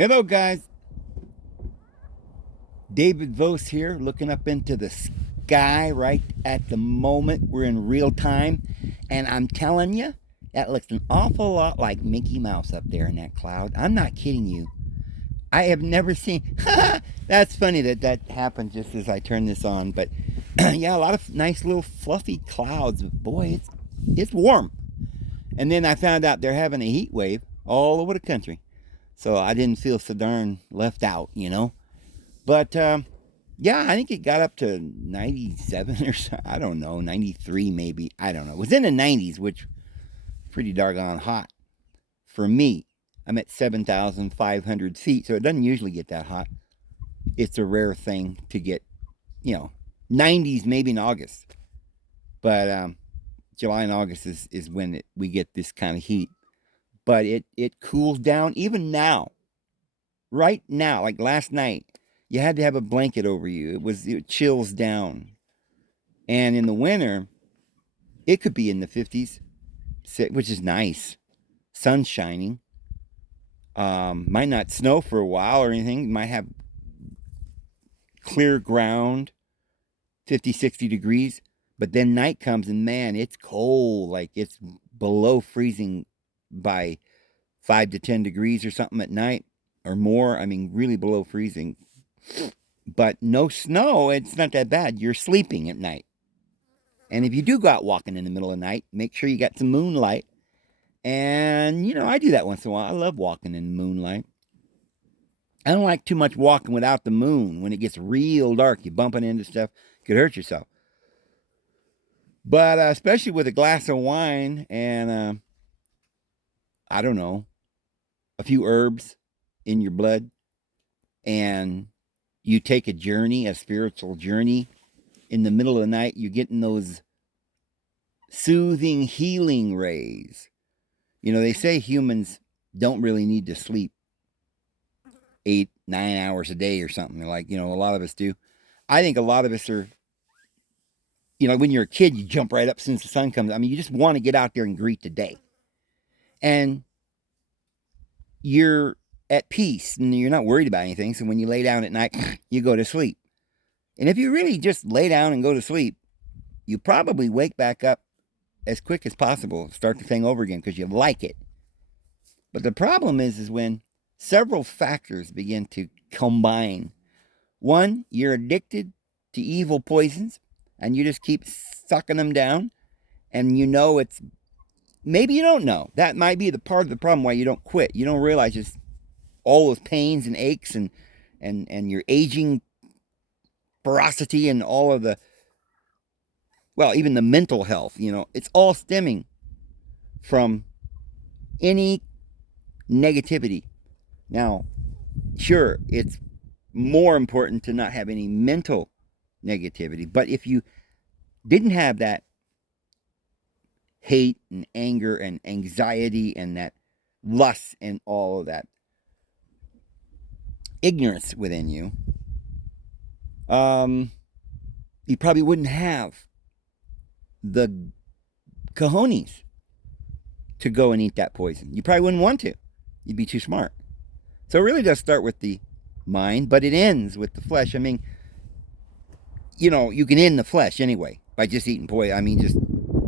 Hello, guys. David Vose here, looking up into the sky right at the moment. We're in real time, and I'm telling you, that looks an awful lot like Mickey Mouse up there in that cloud. I'm not kidding you. I have never seen. That's funny that happened just as I turned this on. But yeah, a lot of nice little fluffy clouds. Boy, it's warm. And then I found out they're having a heat wave all over the country, so I didn't feel so darn left out. But yeah, I think it got up to 97 or so. I don't know, 93 maybe. I don't know. It was in the 90s, which pretty doggone hot for me. I'm at 7,500 feet, so it doesn't usually get that hot. It's a rare thing to get, 90s maybe in August. But July and August is when we get this kind of heat. But it cools down even now. Right now, like last night, you had to have a blanket over you. It chills down. And in the winter, it could be in the 50s, which is nice. Sun's shining. Might not snow for a while or anything. Might have clear ground, 50, 60 degrees. But then night comes and man, it's cold. Like it's below freezing by 5 to 10 degrees or something at night or more. I mean, really below freezing. But no snow, it's not that bad. You're sleeping at night. And if you do go out walking in the middle of the night, make sure you got some moonlight. And, I do that once in a while. I love walking in the moonlight. I don't like too much walking without the moon. When it gets real dark, you're bumping into stuff, could hurt yourself. But especially with a glass of wine and, I don't know, a few herbs in your blood, and you take a spiritual journey in the middle of the night, you're getting those soothing, healing rays. They say humans don't really need to sleep 8, 9 hours a day or something. Like, a lot of us do. I think a lot of us are, when you're a kid, you jump right up as soon as the sun comes. I mean, you just want to get out there and greet the day. And you're at peace and you're not worried about anything. So when you lay down at night, you go to sleep. And if you really just lay down and go to sleep, you probably wake back up as quick as possible, start the thing over again because you like it. But the problem is when several factors begin to combine. One, you're addicted to evil poisons and you just keep sucking them down. And it's, maybe you don't know. That might be the part of the problem why you don't quit. You don't realize just all those pains and aches and your aging ferocity and all of even the mental health, it's all stemming from any negativity. Now, sure, it's more important to not have any mental negativity, but if you didn't have that hate and anger and anxiety and that lust and all of that ignorance within you, you probably wouldn't have the cojones to go and eat that poison. You probably wouldn't want to. You'd be too smart. So it really does start with the mind, but it ends with the flesh. I mean, you can end the flesh anyway by just eating poison. I mean, just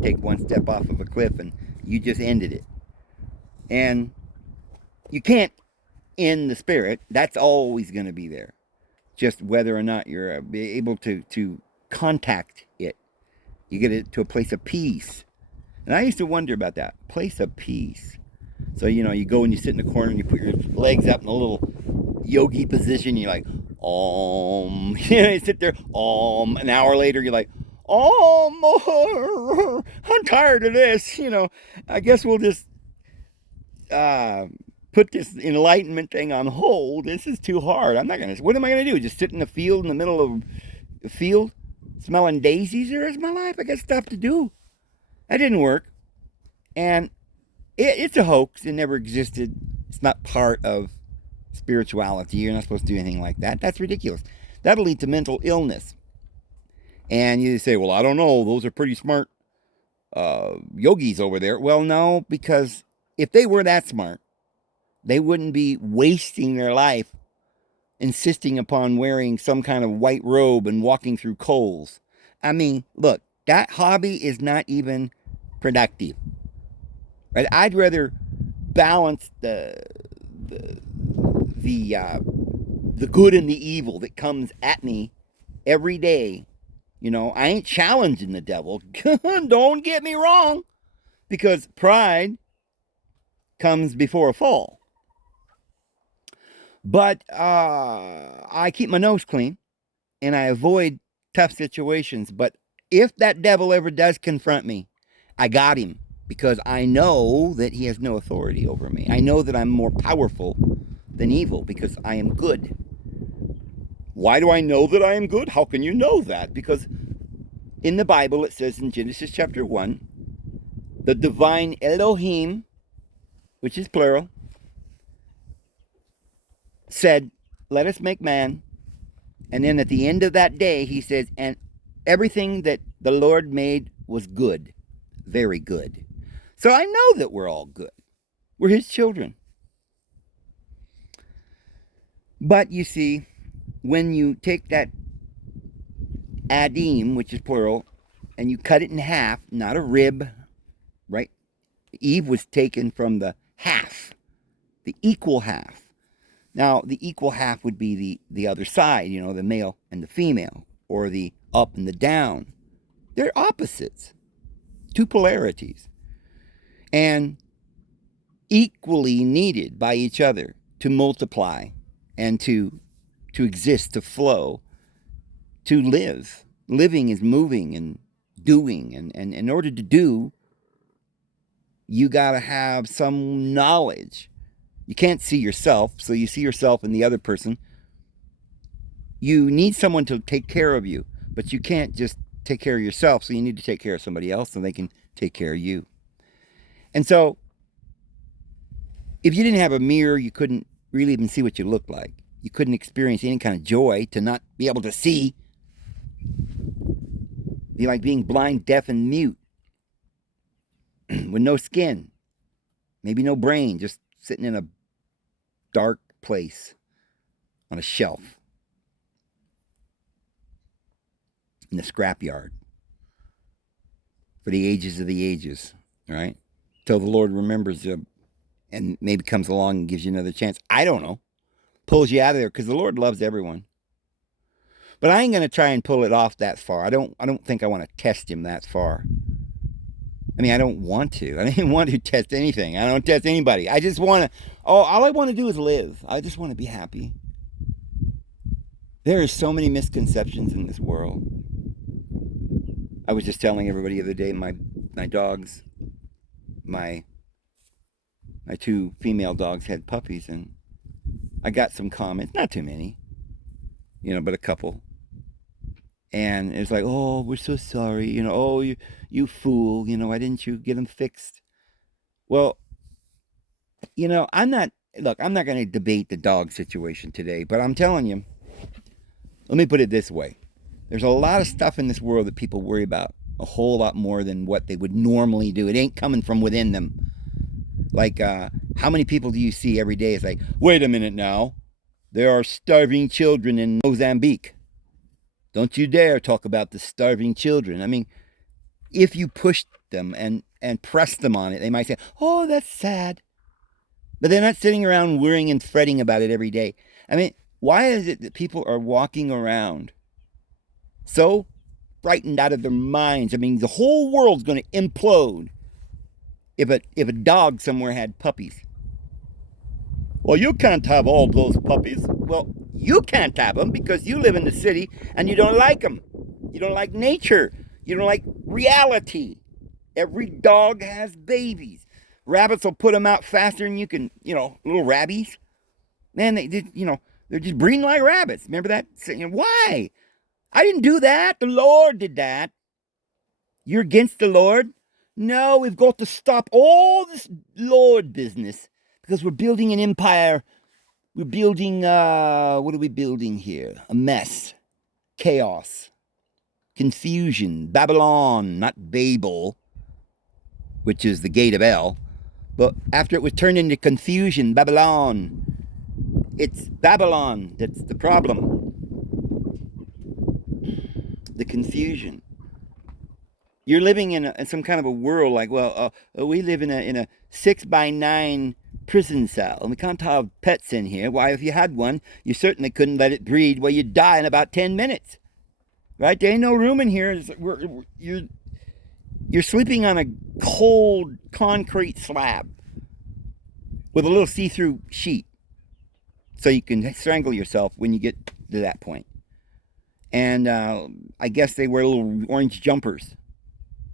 take one step off of a cliff and you just ended it. And you can't end the spirit. That's always going to be there. Just whether or not you're able to contact it. You get it to a place of peace. And I used to wonder about that. Place of peace. So, you go and you sit in the corner and you put your legs up in a little yogi position. You're like, Om. You sit there, Om. An hour later, you're like, Om. I'm tired of this. I guess we'll just put this enlightenment thing on hold. This is too hard. What am I going to do? Just sit in the field in the middle of a field smelling daisies the rest of my life? I got stuff to do. That didn't work. And it's a hoax. It never existed. It's not part of spirituality. You're not supposed to do anything like that. That's ridiculous. That'll lead to mental illness. And you say, well, I don't know. Those are pretty smart yogis over there. Well, no, because if they were that smart, They wouldn't be wasting their life insisting upon wearing some kind of white robe and walking through coals. I mean, look, that hobby is not even productive. Right? I'd rather balance the the good and the evil that comes at me every day. You know, I ain't challenging the devil. Don't get me wrong, because pride comes before a fall. But I keep my nose clean and I avoid tough situations. But if that devil ever does confront me, I got him, because I know that he has no authority over me. I know that I'm more powerful than evil because I am good. Why do I know that I am good? How can you know that? Because in the Bible it says in Genesis chapter 1, the divine Elohim, which is plural, said, let us make man. And then at the end of that day, he says, and everything that the Lord made was good, very good. So I know that we're all good. We're his children. But you see, when you take that adim, which is plural, and you cut it in half, not a rib, right? Eve was taken from the half, the equal half. Now, the equal half would be the other side, you know, the male and the female, or the up and the down. They're opposites, two polarities, and equally needed by each other to multiply and to exist, to flow, to live. Living is moving and doing, and in order to do, you got to have some knowledge. You can't see yourself, so you see yourself in the other person. You need someone to take care of you, but you can't just take care of yourself, so you need to take care of somebody else so they can take care of you. And so, if you didn't have a mirror, you couldn't really even see what you looked like. You couldn't experience any kind of joy to not be able to see. Be like being blind, deaf, and mute with no skin, maybe no brain, just sitting in a dark place on a shelf in the scrapyard for the ages of the ages, right? Till the Lord remembers you and maybe comes along and gives you another chance. I don't know. Pulls you out of there, because the Lord loves everyone. But I ain't going to try and pull it off that far. I don't think I want to test him that far. I mean, I don't want to. I didn't want to test anything. I don't test anybody. I just want to, all I want to do is live. I just want to be happy. There are so many misconceptions in this world. I was just telling everybody the other day, my dogs, my two female dogs had puppies, and I got some comments, not too many, you know, but a couple. And it's like, oh, we're so sorry, you know, oh, you fool, you know, why didn't you get them fixed? Well, you know, I'm not going to debate the dog situation today, but I'm telling you, let me put it this way. There's a lot of stuff in this world that people worry about a whole lot more than what they would normally do. It ain't coming from within them. Like, how many people do you see every day? It's like, wait a minute now. There are starving children in Mozambique. Don't you dare talk about the starving children. I mean, if you pushed them and pressed them on it, they might say, oh, that's sad. But they're not sitting around worrying and fretting about it every day. I mean, why is it that people are walking around so frightened out of their minds? I mean, the whole world's going to implode if a dog somewhere had puppies. Well, you can't have all those puppies. Well, you can't have them because you live in the city and you don't like them. You don't like nature. You don't like reality. Every dog has babies. Rabbits will put them out faster than you can, you know, little rabbies. Man, they did, you know, they're just breeding like rabbits. Remember that? Why? I didn't do that. The Lord did that. You're against the Lord? No, we've got to stop all this Lord business because we're building an empire. We're building, what are we building here? A mess. Chaos. Confusion. Babylon, not Babel, which is the gate of hell, But after it was turned into confusion, Babylon, it's Babylon that's the problem. The confusion. You're living in some kind of a world like, well, we live in a 6 by 9 prison cell, and we can't have pets in here. Why, if you had one, you certainly couldn't let it breed. Well, you'd die in about 10 minutes, right? There ain't no room in here. You're sleeping on a cold concrete slab with a little see-through sheet, so you can strangle yourself when you get to that point. And I guess they wear little orange jumpers.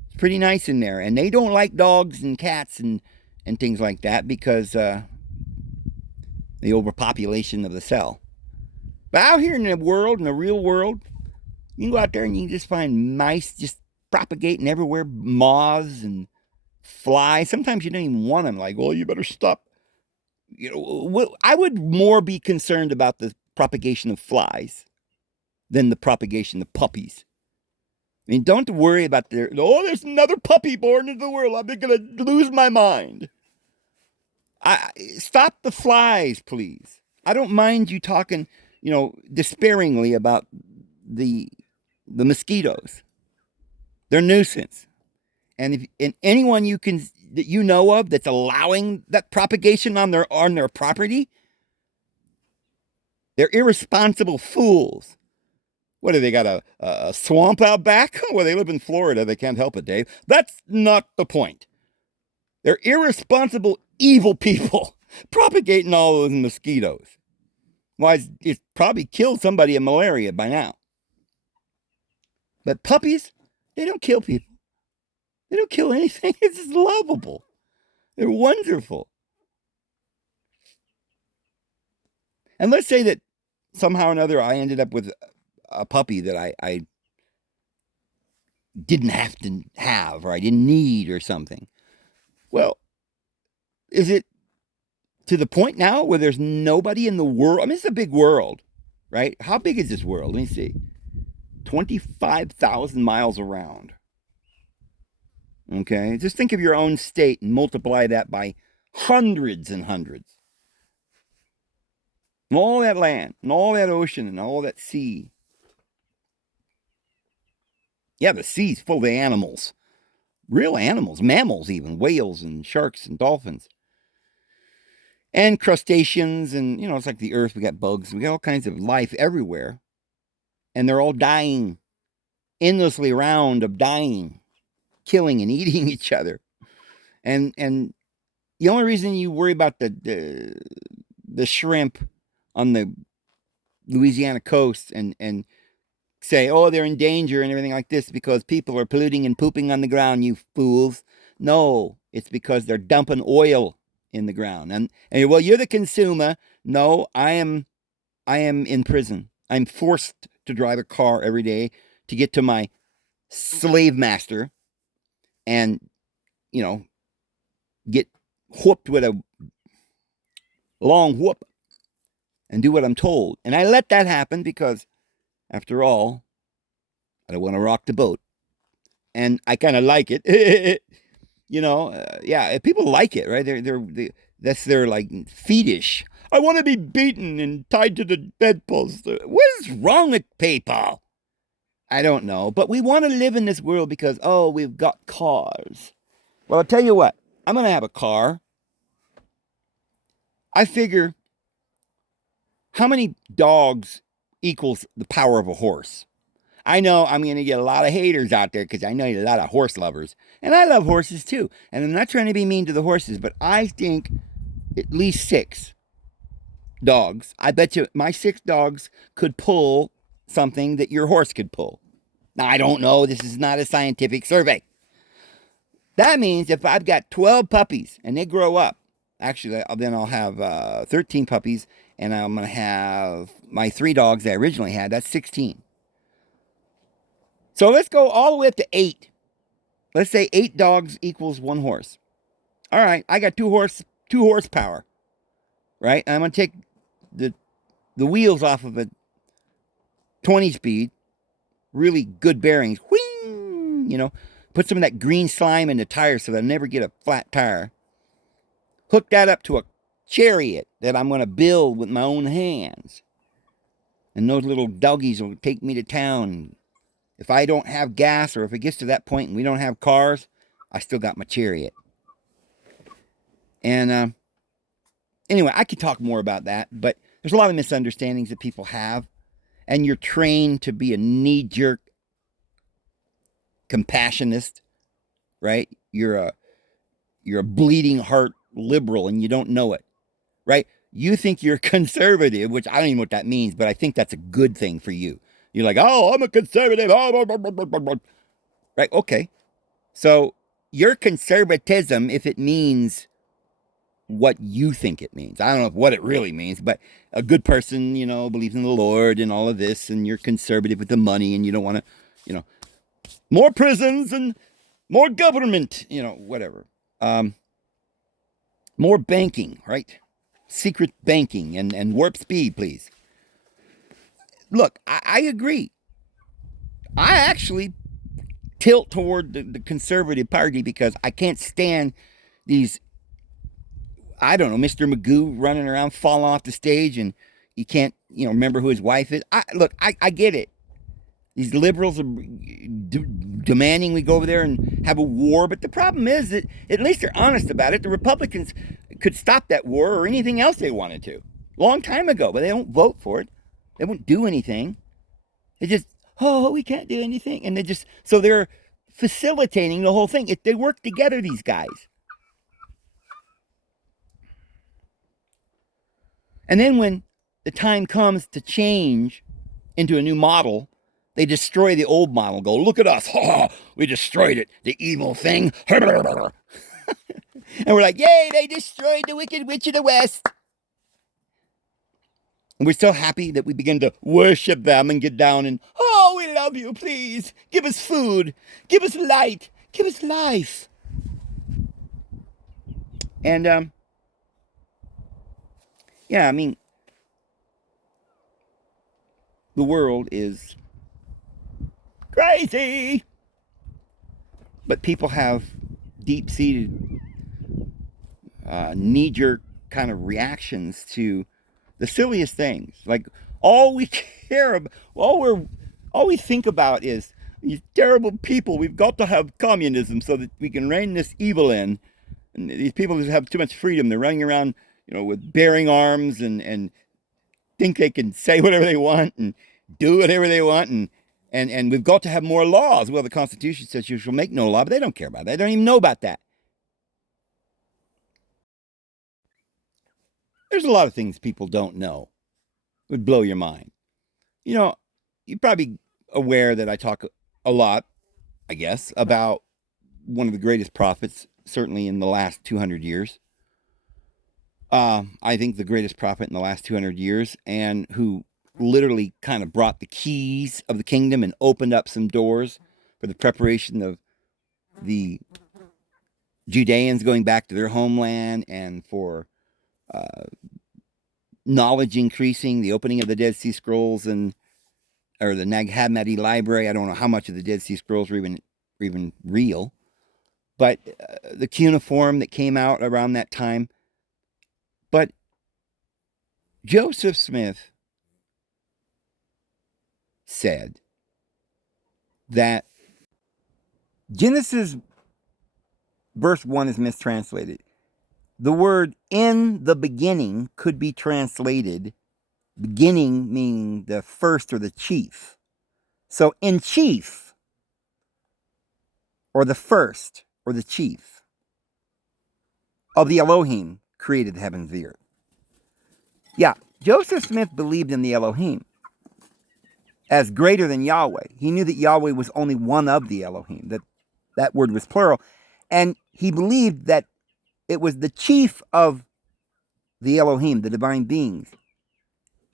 It's pretty nice in there, and they don't like dogs and cats and things like that because the overpopulation of the cell. But out here in the world, in the real world, you can go out there and you can just find mice just propagating everywhere, moths and flies. Sometimes you don't even want them. Like, well, you better stop. You know, I would more be concerned about the propagation of flies than the propagation of puppies. I mean, don't worry about there's another puppy born into the world. I'm going to lose my mind. Stop the flies, please. I don't mind you talking, despairingly about the mosquitoes. They're a nuisance. And anyone that you know of that's allowing that propagation on their property, they're irresponsible fools. What do they got, a swamp out back? Well, they live in Florida. They can't help it, Dave. That's not the point. They're irresponsible, evil people propagating all those mosquitoes. Why, it's probably killed somebody of malaria by now. But puppies, they don't kill people. They don't kill anything. It's just lovable. They're wonderful. And let's say that somehow or another I ended up with a puppy that I didn't have to have, or I didn't need, or something. Well, is it to the point now where there's nobody in the world? I mean, it's a big world, right? How big is this world? Let me see. 25,000 miles around. Okay, just think of your own state and multiply that by hundreds and hundreds. And all that land, and all that ocean, and all that sea. Yeah, the sea's full of animals. Real animals, mammals even, whales and sharks and dolphins. And crustaceans, and, it's like the earth. We got bugs. We got all kinds of life everywhere. And they're all dying, endlessly round of dying, killing and eating each other. And the only reason you worry about the shrimp on the Louisiana coast and say, oh, they're in danger and everything like this because people are polluting and pooping on the ground, you fools. No, it's because they're dumping oil in the ground. And well, you're the consumer. No, I am in prison. I'm forced to drive a car every day to get to my slave master and, get whooped with a long whoop and do what I'm told. And I let that happen because, after all, I don't want to rock the boat. And I kind of like it. Yeah, people like it, right? That's their, like, fetish. I want to be beaten and tied to the bedpost. What is wrong with people? I don't know. But we want to live in this world because, we've got cars. Well, I'll tell you what. I'm going to have a car. I figure, how many dogs equals the power of a horse? I know I'm going to get a lot of haters out there because I know a lot of horse lovers. And I love horses too. And I'm not trying to be mean to the horses, but I think at least 6 dogs. I bet you my 6 dogs could pull something that your horse could pull. Now, I don't know. This is not a scientific survey. That means if I've got 12 puppies and they grow up, actually, then I'll have 13 puppies, and I'm going to have my 3 dogs I originally had. That's 16. So let's go all the way up to 8. Let's say 8 dogs equals 1 horse. All right, I got 2 horsepower, right? And I'm going to take the wheels off of a 20 speed, really good bearings. Whing, put some of that green slime in the tires so they'll never get a flat tire. hook that up to a chariot that I'm going to build with my own hands. And those little doggies will take me to town. If I don't have gas, or if it gets to that point and we don't have cars, I still got my chariot. And anyway, I could talk more about that, but there's a lot of misunderstandings that people have. And you're trained to be a knee-jerk compassionist, right? You're a bleeding heart liberal and you don't know it, right? You think you're conservative, which I don't even know what that means, but I think that's a good thing for you. You're like, oh, I'm a conservative. Right? Okay. So your conservatism, if it means what you think it means, I don't know what it really means, but a good person, believes in the Lord and all of this, and you're conservative with the money and you don't want to, more prisons and more government, whatever. More banking, right? Secret banking and warp speed, please. Look, I agree. I actually tilt toward the conservative party because I can't stand these, I don't know, Mr. Magoo running around, falling off the stage, and you can't, remember who his wife is. I get it. These liberals are demanding we go over there and have a war, but the problem is that at least they're honest about it. The Republicans could stop that war or anything else they wanted to long time ago, but they don't vote for it. They won't do anything. They just, oh, we can't do anything. And so they're facilitating the whole thing. They work together, these guys. And then when the time comes to change into a new model, they destroy the old model. Go, look at us. We destroyed it. The evil thing. And we're like, yay, they destroyed the Wicked Witch of the West. And we're so happy that we begin to worship them and get down and, oh, we love you, please. Give us food. Give us light. Give us life. And, yeah, I mean, the world is crazy. But people have deep-seated, knee-jerk kind of reactions to the silliest things. Like, all we care about, all we think about is these terrible people. We've got to have communism so that we can rein this evil in. And these people just have too much freedom. They're running around, with bearing arms and think they can say whatever they want and do whatever they want. And we've got to have more laws. Well, the Constitution says you shall make no law, but they don't care about that. They don't even know about that. There's a lot of things people don't know. It would blow your mind. You're probably aware that I talk a lot, I guess, about one of the greatest prophets, certainly in the last 200 years. I think the greatest prophet in the last 200 years, and who literally kind of brought the keys of the kingdom and opened up some doors for the preparation of the Judeans going back to their homeland, and for knowledge increasing, the opening of the Dead Sea Scrolls or the Nag Hammadi Library. I don't know how much of the Dead Sea Scrolls are even real, but the cuneiform that came out around that time. But Joseph Smith said that Genesis verse 1 is mistranslated. The word in the beginning could be translated beginning meaning the first or the chief. So in chief, or the first or the chief of the Elohim created the heavens and the earth. Yeah, Joseph Smith believed in the Elohim as greater than Yahweh. He knew that Yahweh was only one of the Elohim, that word was plural. And he believed that it was the chief of the Elohim, the divine beings,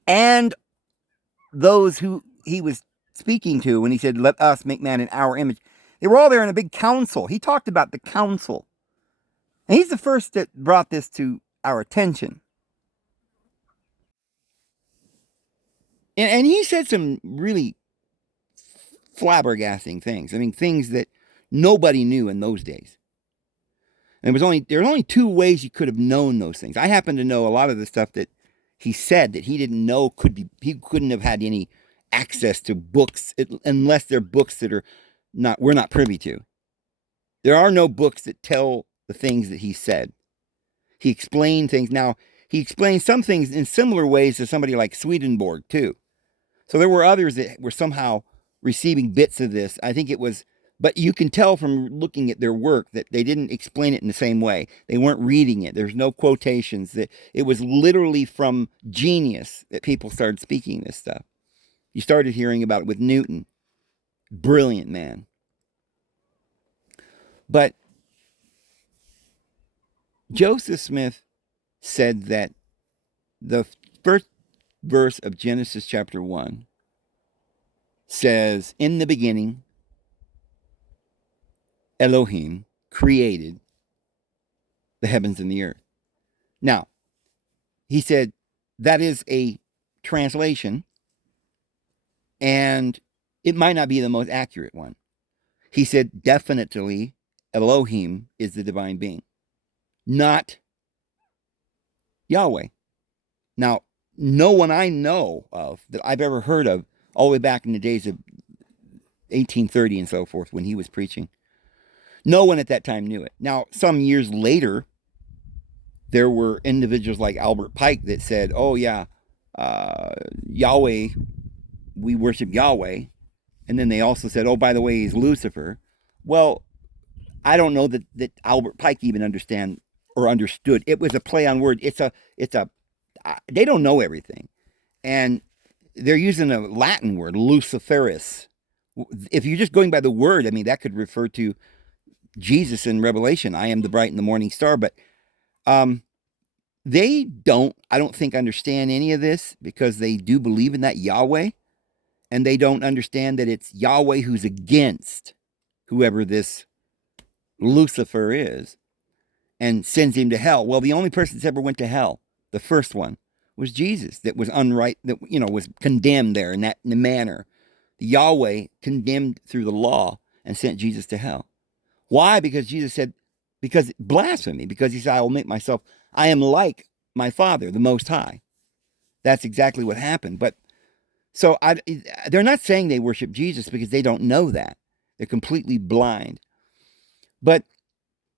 and those who he was speaking to when he said, let us make man in our image. They were all there in a big council. He talked about the council. And he's the first that brought this to our attention. And he said some really flabbergasting things. I mean, things that nobody knew in those days. And there was only two ways you could have known those things. I happen to know a lot of the stuff that he said that he didn't know he couldn't have had any access to books unless they're books that we're not privy to. There are no books that tell the things that he said. He explained things. Now, he explained some things in similar ways to somebody like Swedenborg, too. So there were others that were somehow receiving bits of this. I think it was, but you can tell from looking at their work that they didn't explain it in the same way. They weren't reading it. There's no quotations. That it was literally from genius that people started speaking this stuff. You started hearing about it with Newton. Brilliant man. But Joseph Smith said that the first verse of Genesis chapter 1 says, in the beginning, Elohim created the heavens and the earth. Now, he said that is a translation, and it might not be the most accurate one. He said definitely Elohim is the divine being, not Yahweh. Now, no one I know of that I've ever heard of all the way back in the days of 1830 and so forth when he was preaching, no one at that time knew it. Now, some years later, there were individuals like Albert Pike that said, oh yeah, Yahweh, we worship Yahweh. And then they also said, oh, by the way, he's Lucifer. Well, I don't know that Albert Pike even understood. It was a play on word. They don't know everything. And they're using a Latin word, Luciferus. If you're just going by the word, I mean, that could refer to Jesus in Revelation. I am the bright and the morning star. But they don't, I don't think, understand any of this because they do believe in that Yahweh. And they don't understand that it's Yahweh who's against whoever this Lucifer is and sends him to hell. Well, the only person that's ever went to hell, the first one, was Jesus, that was was condemned there in that manner. Yahweh condemned through the law and sent Jesus to hell. Why? Because Jesus said, because blasphemy, because he said, I am like my Father, the Most High. That's exactly what happened. But so they're not saying they worship Jesus because they don't know that. They're completely blind. But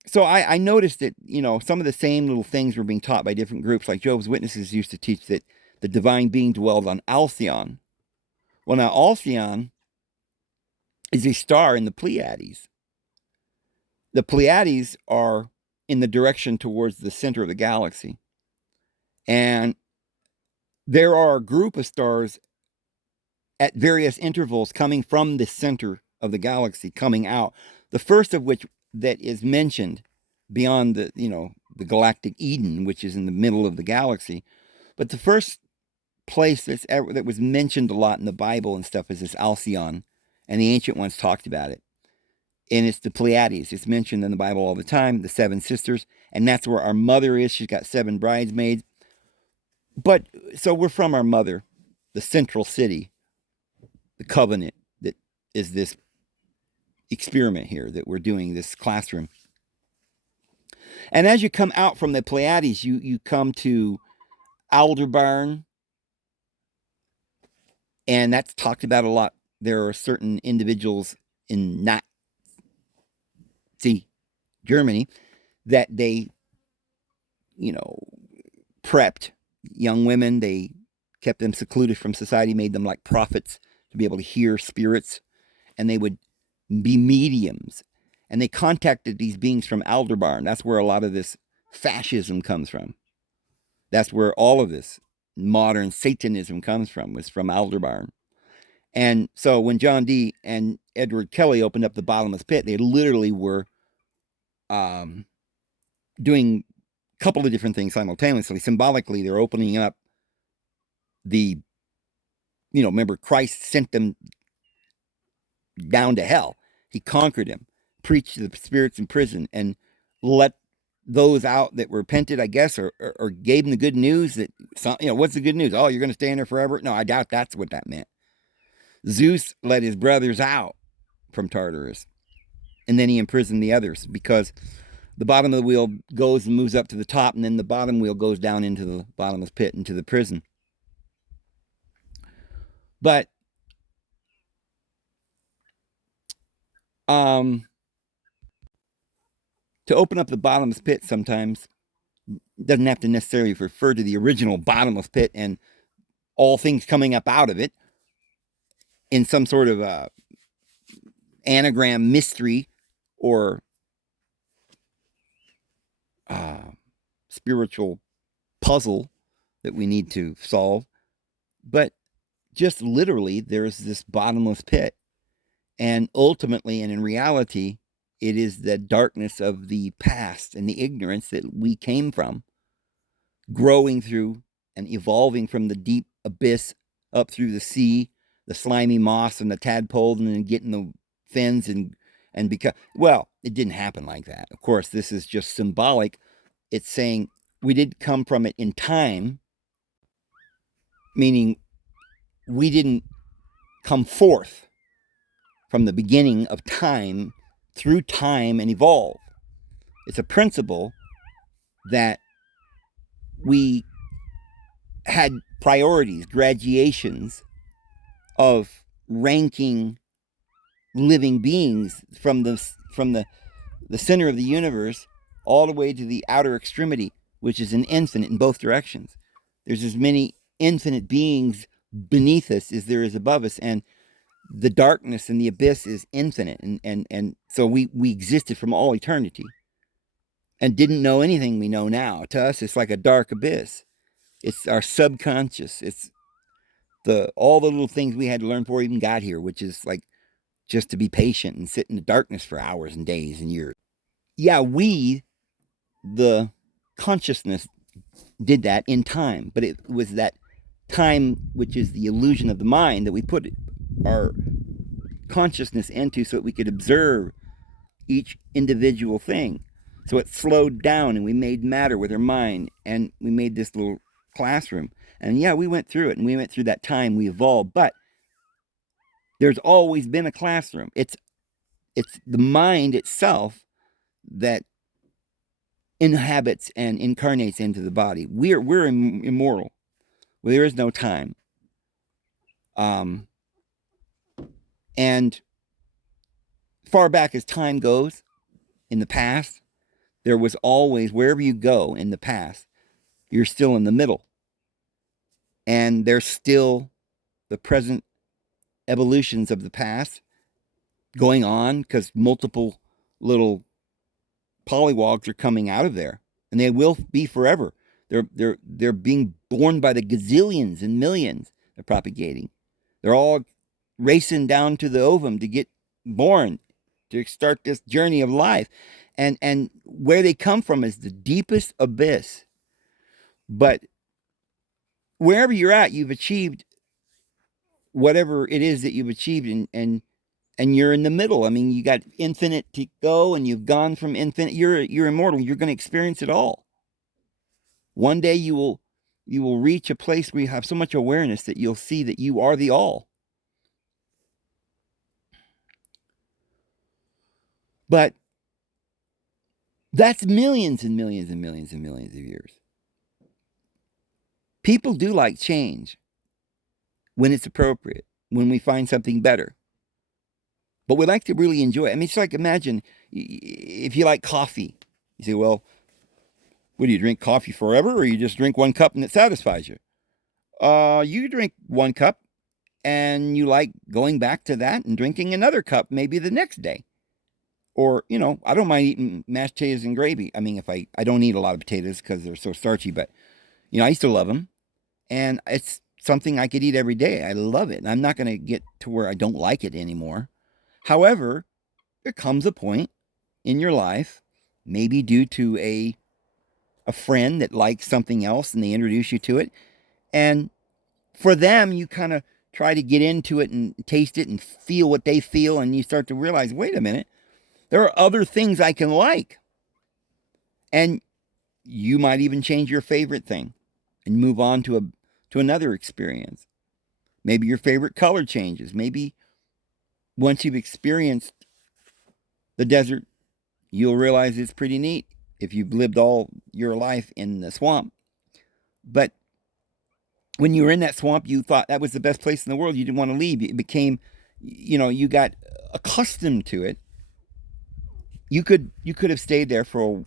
so I noticed that, some of the same little things were being taught by different groups. Like Jehovah's Witnesses used to teach that the divine being dwells on Alcyon. Well, now Alcyon is a star in the Pleiades. The Pleiades are in the direction towards the center of the galaxy. And there are a group of stars at various intervals coming from the center of the galaxy, coming out. The first of which that is mentioned beyond the galactic Eden, which is in the middle of the galaxy. But the first place that was mentioned a lot in the Bible and stuff is this Alcyon, and the ancient ones talked about it. And it's the Pleiades. It's mentioned in the Bible all the time, the 7 sisters, and that's where our mother is. She's got 7 bridesmaids. But so we're from our mother, the central city, the covenant that is this experiment here that we're doing, this classroom. And as you come out from the Pleiades, you come to Aldebaran, and that's talked about a lot. There are certain individuals in Nazi Germany that they, prepped young women. They kept them secluded from society, made them like prophets to be able to hear spirits, and they would be mediums. And they contacted these beings from Aldebaran. That's where a lot of this fascism comes from. That's where all of this modern Satanism comes from, was from Aldebaran. And so when John Dee and Edward Kelly opened up the bottomless pit, they literally were doing a couple of different things simultaneously. Symbolically, they're opening up remember, Christ sent them down to hell. He conquered them, preached to the spirits in prison, and let those out that repented, I guess, or gave them the good news that, what's the good news? Oh, you're going to stay in there forever? No, I doubt that's what that meant. Zeus let his brothers out from Tartarus, and then he imprisoned the others because the bottom of the wheel goes and moves up to the top, and then the bottom wheel goes down into the bottomless pit, into the prison. But to open up the bottomless pit sometimes doesn't have to necessarily refer to the original bottomless pit and all things coming up out of it in some sort of anagram mystery or spiritual puzzle that we need to solve. But just literally, there's this bottomless pit. And ultimately, and in reality, it is the darkness of the past and the ignorance that we came from, growing through and evolving from the deep abyss up through the sea, the slimy moss and the tadpole, and then getting the fins and become. Well, it didn't happen like that. Of course, this is just symbolic. It's saying we did come from it in time, meaning we didn't come forth from the beginning of time through time and evolve. It's a principle that we had priorities, gradations of ranking living beings from the center of the universe all the way to the outer extremity, which is an infinite in both directions. There's as many infinite beings beneath us as there is above us, and the darkness and the abyss is infinite, and so we existed from all eternity and didn't know anything we know now. To us, it's like a dark abyss. It's our subconscious. It's all the little things we had to learn before we even got here, which is like just to be patient and sit in the darkness for hours and days and years. Yeah, we, the consciousness, did that in time, but it was that time, which is the illusion of the mind, that we put our consciousness into so that we could observe each individual thing. So it slowed down and we made matter with our mind, and we made this little classroom. And yeah, we went through it, and we went through that time, we evolved, but there's always been a classroom. It's the mind itself that inhabits and incarnates into the body. We're immortal. Well, there is no time. And far back as time goes, in the past, there was always, wherever you go in the past, you're still in the middle. And there's still the present evolutions of the past going on, because multiple little polywogs are coming out of there, and they will be forever. They're being born by the gazillions and millions. They're propagating. They're all racing down to the ovum to get born, to start this journey of life. And where they come from is the deepest abyss. But wherever you're at, you've achieved whatever it is that you've achieved, and you're in the middle. I mean, you got infinite to go, and you've gone from infinite. You're immortal. You're going to experience it all. One day you will reach a place where you have so much awareness that you'll see that you are the all. But that's millions and millions and millions and millions of years. People do like change when it's appropriate, when we find something better. But we like to really enjoy it. I mean, it's like, imagine if you like coffee. You say, well, what do you drink coffee forever, or you just drink one cup and it satisfies you? You drink one cup and you like going back to that and drinking another cup maybe the next day. Or, I don't mind eating mashed potatoes and gravy. I mean, if I don't eat a lot of potatoes because they're so starchy, but, I used to love them. And it's something I could eat every day. I love it. And I'm not going to get to where I don't like it anymore. However, there comes a point in your life, maybe due to a friend that likes something else and they introduce you to it. And for them, you kind of try to get into it and taste it and feel what they feel. And you start to realize, wait a minute, there are other things I can like. And you might even change your favorite thing and move on to another experience. Maybe your favorite color changes. Maybe once you've experienced the desert you'll realize it's pretty neat if you've lived all your life in the swamp. But when you were in that swamp, you thought that was the best place in the world. You didn't want to leave. It became, you got accustomed to it. You could have stayed there for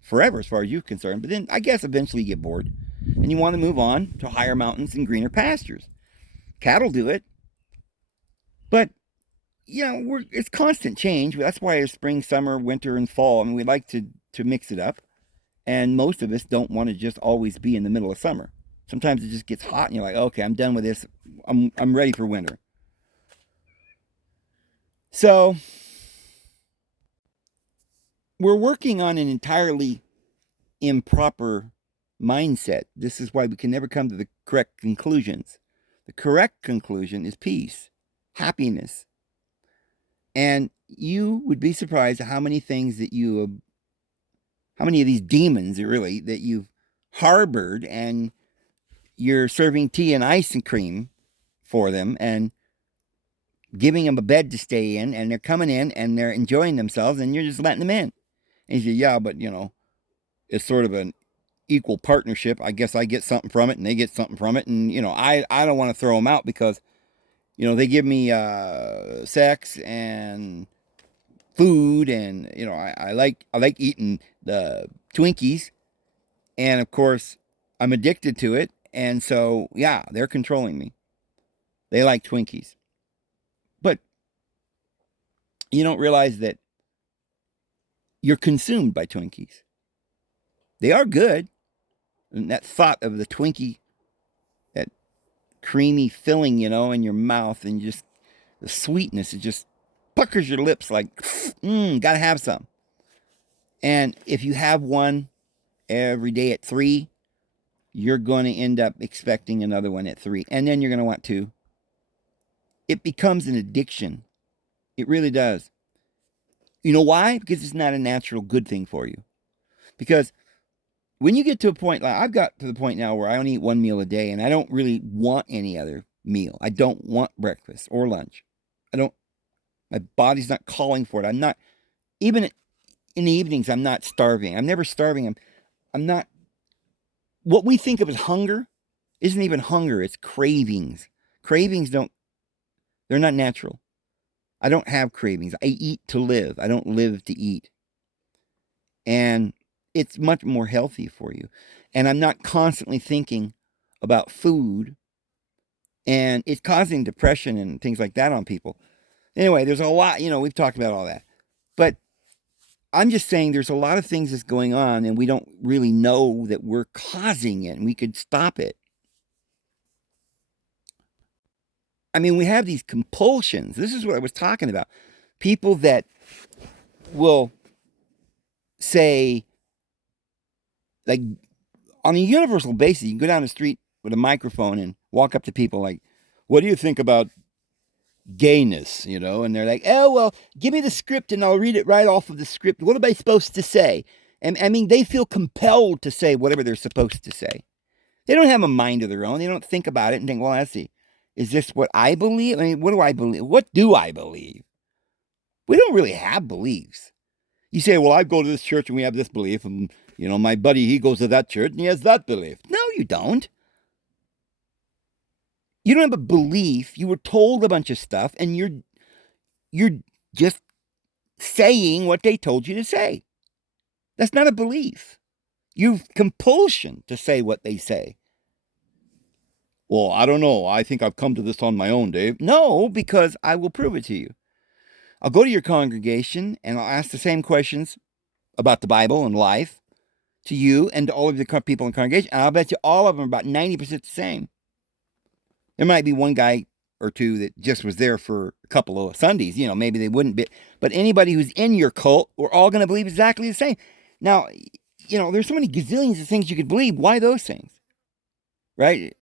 forever, as far as you're concerned. But then I guess eventually you get bored, and you want to move on to higher mountains and greener pastures. Cattle do it, but it's constant change. That's why it's spring, summer, winter, and fall. I mean, we like to mix it up, and most of us don't want to just always be in the middle of summer. Sometimes it just gets hot, and you're like, okay, I'm done with this. I'm ready for winter. So we're working on an entirely improper mindset. This is why we can never come to the correct conclusions. The correct conclusion is peace, happiness. And you would be surprised at how many things how many of these demons really that you've harbored, and you're serving tea and ice and cream for them and giving them a bed to stay in, and they're coming in and they're enjoying themselves, and you're just letting them in. And you say, yeah, but it's sort of an equal partnership. I guess I get something from it and they get something from it. And, I don't want to throw them out because, they give me sex and food, and, I like eating the Twinkies. And of course, I'm addicted to it. And so, yeah, they're controlling me. They like Twinkies. But you don't realize that you're consumed by Twinkies. They are good. And that thought of the Twinkie, that creamy filling, in your mouth, and just the sweetness, it just puckers your lips like, gotta have some. And if you have one every day at 3, you're going to end up expecting another one at 3. And then you're going to want 2. It becomes an addiction. It really does. You know why? Because it's not a natural good thing for you. Because when you get to a point, like I've got to the point now where I only eat 1 meal a day, and I don't really want any other meal. I don't want breakfast or lunch. My body's not calling for it. I'm not, even in the evenings, I'm not starving. I'm never starving. I'm not, what we think of as hunger isn't even hunger. It's cravings. Cravings they're not natural. I don't have cravings. I eat to live. I don't live to eat. And it's much more healthy for you. And I'm not constantly thinking about food, and it's causing depression and things like that on people. Anyway, there's a lot, we've talked about all that. But I'm just saying there's a lot of things that's going on, and we don't really know that we're causing it, and we could stop it. I mean, we have these compulsions. This is what I was talking about. People that will say, like, on a universal basis, you can go down the street with a microphone and walk up to people like, what do you think about gayness? And they're like, oh, well, give me the script and I'll read it right off of the script. What am I supposed to say? And I mean, they feel compelled to say whatever they're supposed to say. They don't have a mind of their own. They don't think about it and think, well, let's see. Is this what I believe? I mean, what do I believe? What do I believe? We don't really have beliefs. You say, well, I go to this church and we have this belief, and, my buddy, he goes to that church and he has that belief. No, you don't. You don't have a belief. You were told a bunch of stuff, and you're just saying what they told you to say. That's not a belief. You've compulsion to say what they say. Well, I don't know. I think I've come to this on my own, Dave. No, because I will prove it to you. I'll go to your congregation and I'll ask the same questions about the Bible and life to you and to all of the people in the congregation. And I'll bet you all of them are about 90% the same. There might be one guy or two that just was there for a couple of Sundays. Maybe they wouldn't be. But anybody who's in your cult, we're all going to believe exactly the same. Now, there's so many gazillions of things you could believe. Why those things? Right?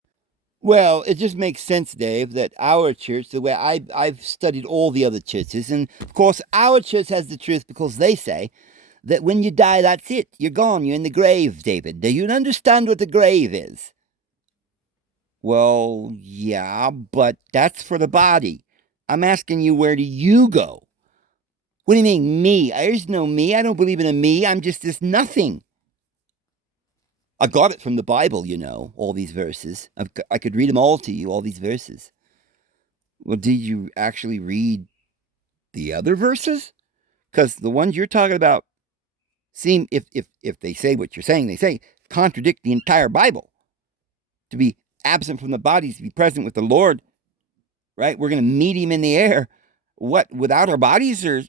Well, it just makes sense, Dave, that our church, the way I've studied all the other churches, and of course our church has the truth because they say that when you die, that's it. You're gone. You're in the grave, David. Do you understand what the grave is? Well, yeah, but that's for the body. I'm asking you, where do you go? What do you mean, me? There's no me. I don't believe in a me. I'm just this nothing. I got it from the Bible, all these verses. I could read them all to you, all these verses. Well, did you actually read the other verses? Because the ones you're talking about seem, if they say what you're saying, they say, contradict the entire Bible. To be absent from the bodies, to be present with the Lord, right? We're going to meet him in the air. What, without our bodies, or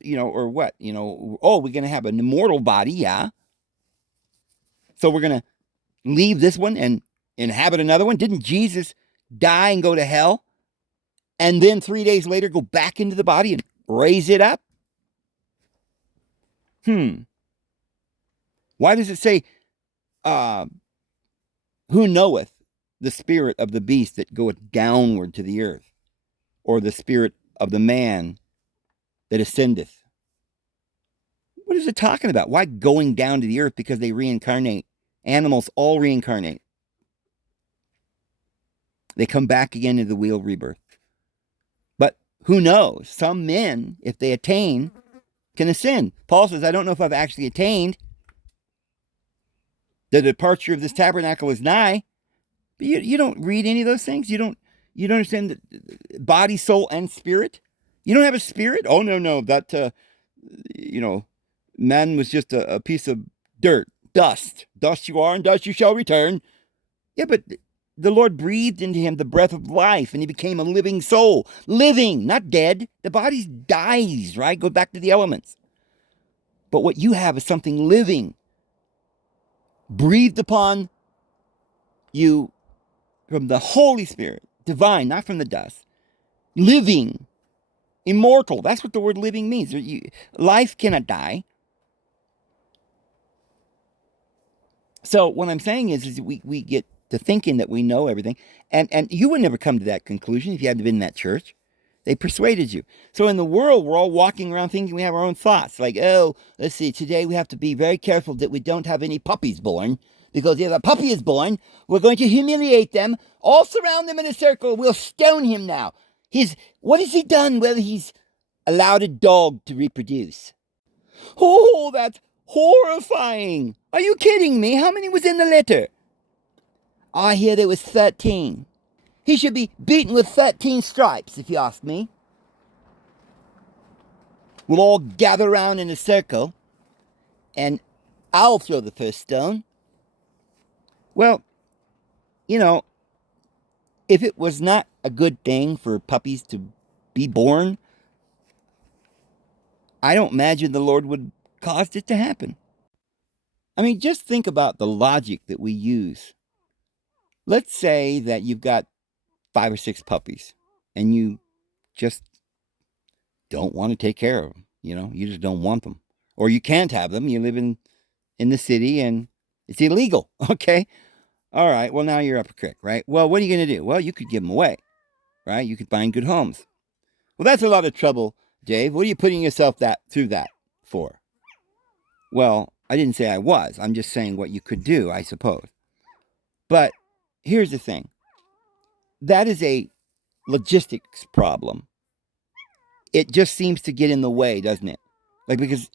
what? Oh, we're going to have an immortal body, yeah. So we're going to leave this one and inhabit another one? Didn't Jesus die and go to hell and then 3 days later go back into the body and raise it up? Why does it say, who knoweth the spirit of the beast that goeth downward to the earth, or the spirit of the man that ascendeth? What is it talking about? Why going down to the earth? Because they reincarnate. Animals all reincarnate. They come back again into the wheel rebirth. But who knows? Some men, if they attain, can ascend. Paul says, I don't know if I've actually attained. The departure of this tabernacle is nigh. But you don't read any of those things? You don't understand that body, soul, and spirit? You don't have a spirit? Oh, no. That, man was just a piece of dirt, dust. Dust you are, and dust you shall return. Yeah, but the Lord breathed into him the breath of life, and he became a living soul. Living, not dead. The body dies, right? Go back to the elements. But what you have is something living, breathed upon you from the Holy Spirit, divine, not from the dust. Living, immortal. That's what the word living means. Life cannot die. So what I'm saying is we get to thinking that we know everything. And you would never come to that conclusion if you hadn't been in that church. They persuaded you. So in the world, we're all walking around thinking we have our own thoughts. Like, oh, let's see, today we have to be very careful that we don't have any puppies born. Because if a puppy is born, we're going to humiliate them, all surround them in a circle. We'll stone him now. What has he done? Well, he's allowed a dog to reproduce. Oh, that's horrifying. Are you kidding me? How many was in the litter? I hear there was 13. He should be beaten with 13 stripes, if you ask me. We'll all gather around in a circle, and I'll throw the first stone. Well, if it was not a good thing for puppies to be born, I don't imagine the Lord would cause it to happen. I mean, just think about the logic that we use. Let's say that you've got 5 or 6 puppies, and you just don't want to take care of them. You just don't want them. Or you can't have them. You live in the city, and it's illegal, okay? All right, well, now you're up a creek, right? Well, what are you going to do? Well, you could give them away, right? You could find good homes. Well, that's a lot of trouble, Dave. What are you putting yourself through that for? Well, I didn't say I was. I'm just saying what you could do, I suppose. But here's the thing. That is a logistics problem. It just seems to get in the way, doesn't it? Because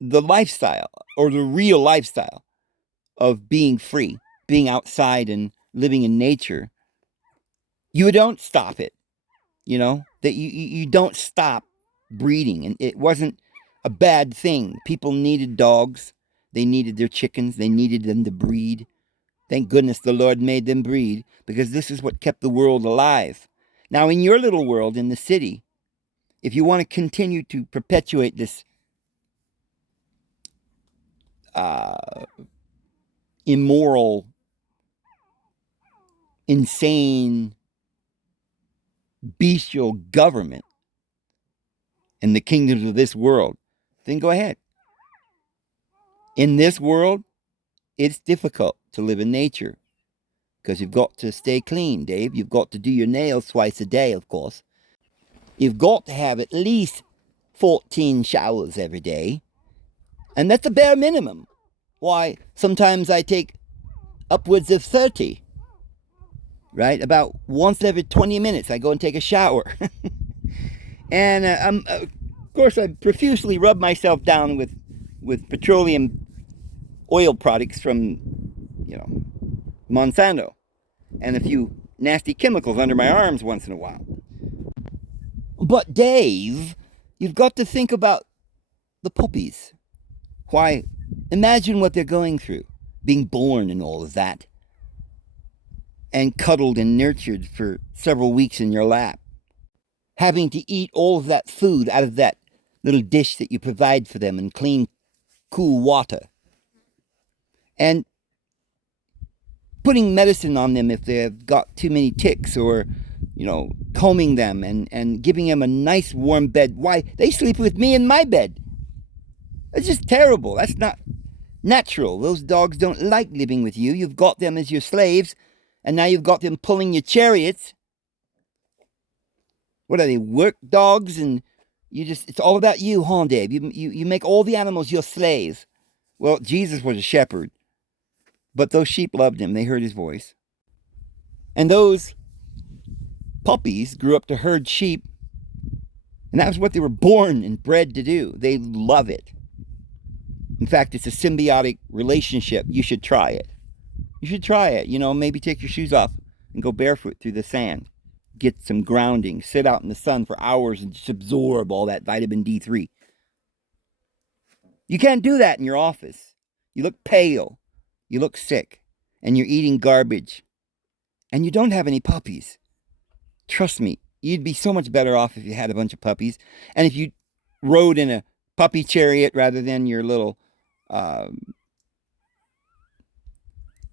the lifestyle, or the real lifestyle of being free, being outside and living in nature, you don't stop it. That you don't stop breeding. And it wasn't a bad thing. People needed dogs. They needed their chickens. They needed them to breed. Thank goodness the Lord made them breed, because this is what kept the world alive. Now, in your little world, in the city, if you want to continue to perpetuate this immoral, insane, bestial government in the kingdoms of this world, then go ahead. In this world, it's difficult to live in nature because you've got to stay clean, Dave. You've got to do your nails twice a day, of course. You've got to have at least 14 showers every day. And that's a bare minimum. Why, sometimes I take upwards of 30. Right? About once every 20 minutes, I go and take a shower. And Of course, I profusely rub myself down with petroleum oil products from, Monsanto, and a few nasty chemicals under my arms once in a while. But Dave, you've got to think about the puppies. Why, imagine what they're going through, being born and all of that, and cuddled and nurtured for several weeks in your lap, having to eat all of that food out of that little dish that you provide for them and clean, cool water, and putting medicine on them if they've got too many ticks, or combing them and giving them a nice warm bed. Why, they sleep with me in my bed. That's just terrible. That's not natural. Those dogs don't like living with you. You've got them as your slaves, and now you've got them pulling your chariots. What are they, work dogs? And it's all about you, huh, Dave? You make all the animals your slaves. Well, Jesus was a shepherd, but those sheep loved him. They heard his voice. And those puppies grew up to herd sheep, and that was what they were born and bred to do. They love it. In fact, it's a symbiotic relationship. You should try it. You should try it. Maybe take your shoes off and go barefoot through the sand. Get some grounding. Sit out in the sun for hours and just absorb all that vitamin D3. You can't do that in your office. You look pale. You look sick. And you're eating garbage. And you don't have any puppies. Trust me, you'd be so much better off if you had a bunch of puppies. And if you rode in a puppy chariot rather than your little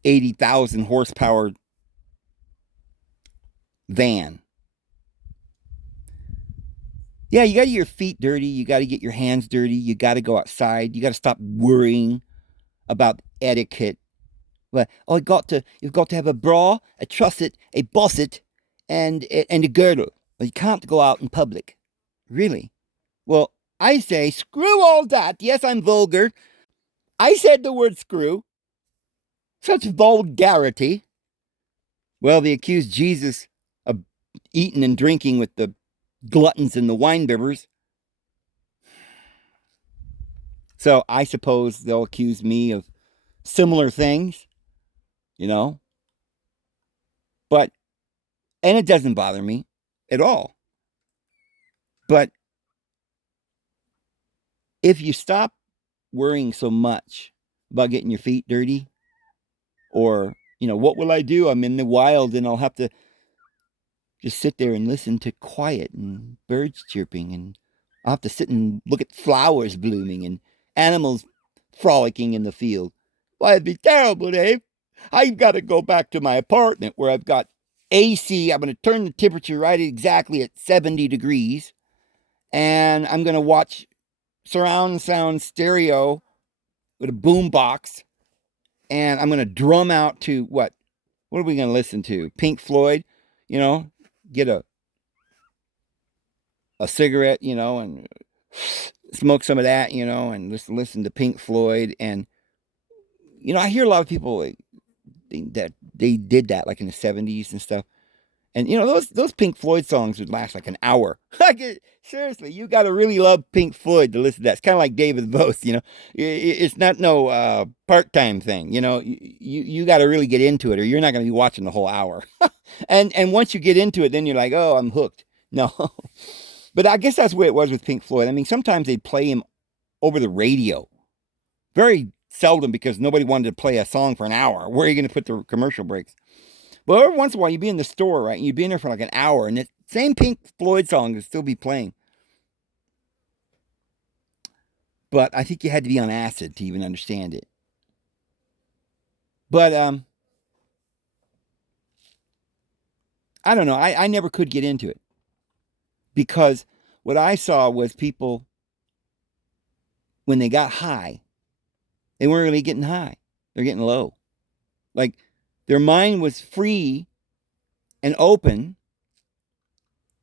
80,000 horsepower van. Yeah, you got to get your feet dirty. You got to get your hands dirty. You got to go outside. You got to stop worrying about etiquette. Well, you've got to have a bra, a trusset, a bosset, and a girdle. Well, you can't go out in public. Really? Well, I say, screw all that. Yes, I'm vulgar. I said the word screw. Such vulgarity. Well, they accused Jesus of eating and drinking with the gluttons and the winebibbers. So I suppose they'll accuse me of similar things, But, and it doesn't bother me at all. But if you stop worrying so much about getting your feet dirty, or, what will I do? I'm in the wild and I'll have to just sit there and listen to quiet and birds chirping, and I'll have to sit and look at flowers blooming and animals frolicking in the field. Why, it'd be terrible, Dave. I've got to go back to my apartment where I've got AC. I'm going to turn the temperature right exactly at 70 degrees. And I'm going to watch surround sound stereo with a boom box. And I'm going to drum out to what are we going to listen to? Pink Floyd, get a cigarette, and smoke some of that, and listen to Pink Floyd. And, I hear a lot of people that they did that like in the 70s and stuff. And, those Pink Floyd songs would last like an hour. Seriously, you got to really love Pink Floyd to listen to that. It's kind of like David Vose, It's not no part-time thing, You got to really get into it, or you're not going to be watching the whole hour. and once you get into it, then you're like, oh, I'm hooked. No. But I guess that's the way it was with Pink Floyd. I mean, sometimes they'd play him over the radio. Very seldom, because nobody wanted to play a song for an hour. Where are you going to put the commercial breaks? Well, every once in a while, you'd be in the store, right? And you'd be in there for like an hour, and the same Pink Floyd song would still be playing. But I think you had to be on acid to even understand it. But, I don't know. I never could get into it. Because what I saw was people, when they got high, they weren't really getting high. They're getting low. Like, their mind was free and open,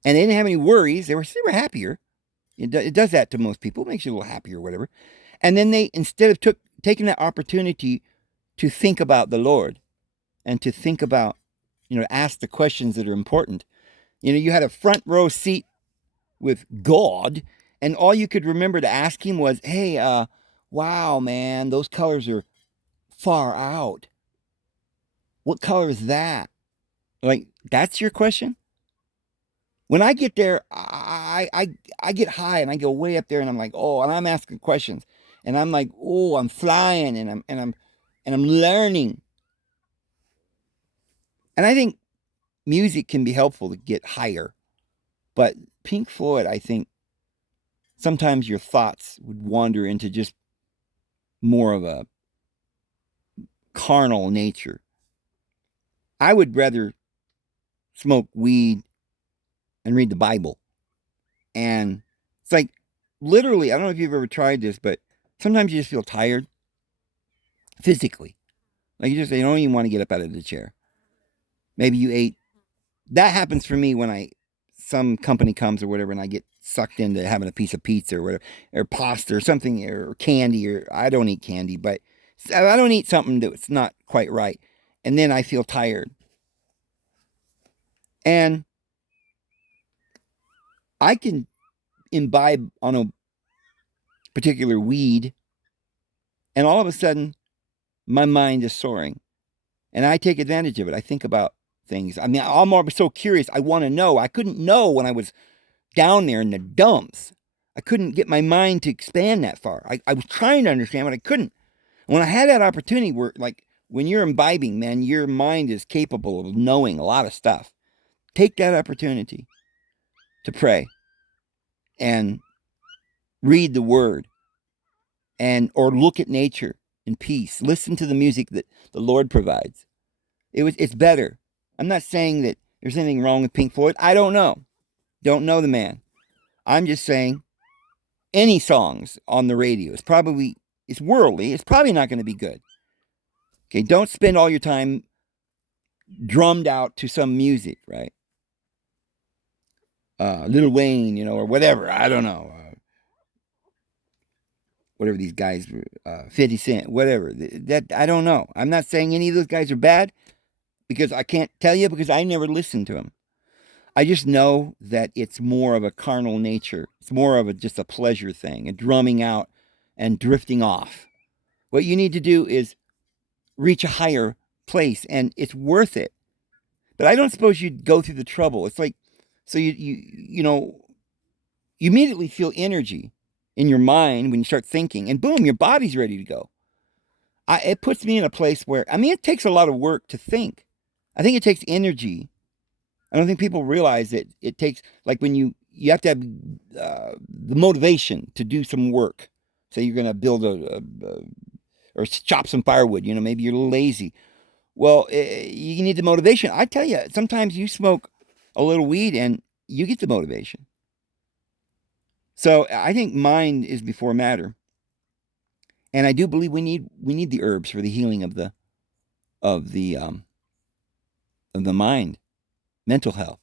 and they didn't have any worries. They were happier. It does that to most people. It makes you a little happier or whatever. And then they, instead of taking that opportunity to think about the Lord and to think about, ask the questions that are important. You had a front row seat with God, And all you could remember to ask him was, hey, wow, man, those colors are far out. What color is that? Like, that's your question? When I get there, I get high and I go way up there and I'm like, oh, and I'm asking questions. And I'm like, oh, I'm flying and I'm learning. And I think music can be helpful to get higher. But Pink Floyd, I think sometimes your thoughts would wander into just more of a carnal nature. I would rather smoke weed and read the Bible. And it's like literally, I don't know if you've ever tried this, but sometimes you just feel tired physically. Like you don't even want to get up out of the chair. Maybe you ate. That happens for me when some company comes or whatever, and I get sucked into having a piece of pizza or whatever, or pasta or something, or candy, or I don't eat candy, but I don't eat something that's not quite right. And then I feel tired. And I can imbibe on a particular weed, and all of a sudden, my mind is soaring. And I take advantage of it. I think about things. I mean, I'm always so curious. I want to know. I couldn't know when I was down there in the dumps. I couldn't get my mind to expand that far. I was trying to understand, but I couldn't. When I had that opportunity where, like, when you're imbibing, man, your mind is capable of knowing a lot of stuff. Take that opportunity to pray and read the word and or look at nature in peace. Listen to the music that the Lord provides. It's better. I'm not saying that there's anything wrong with Pink Floyd. I don't know. Don't know the man. I'm just saying any songs on the radio it's worldly. It's probably not going to be good. Okay, don't spend all your time drummed out to some music, right? Lil Wayne, or whatever. I don't know. Whatever these guys, 50 Cent, whatever. That I don't know. I'm not saying any of those guys are bad because I can't tell you because I never listened to them. I just know that it's more of a carnal nature. It's more of just a pleasure thing, a drumming out and drifting off. What you need to do is reach a higher place, and it's worth it. But I don't suppose you'd go through the trouble. It's like, so you immediately feel energy in your mind when you start thinking, and boom, your body's ready to go. It puts me in a place where, I mean, it takes a lot of work to think. I think it takes energy. I don't think people realize that it takes, like when you have to have the motivation to do some work. Say you're going to build or chop some firewood, maybe you're a little lazy. Well, you need the motivation. I tell you, sometimes you smoke a little weed and you get the motivation. So I think mind is before matter. And I do believe we need the herbs for the healing of the mind, mental health.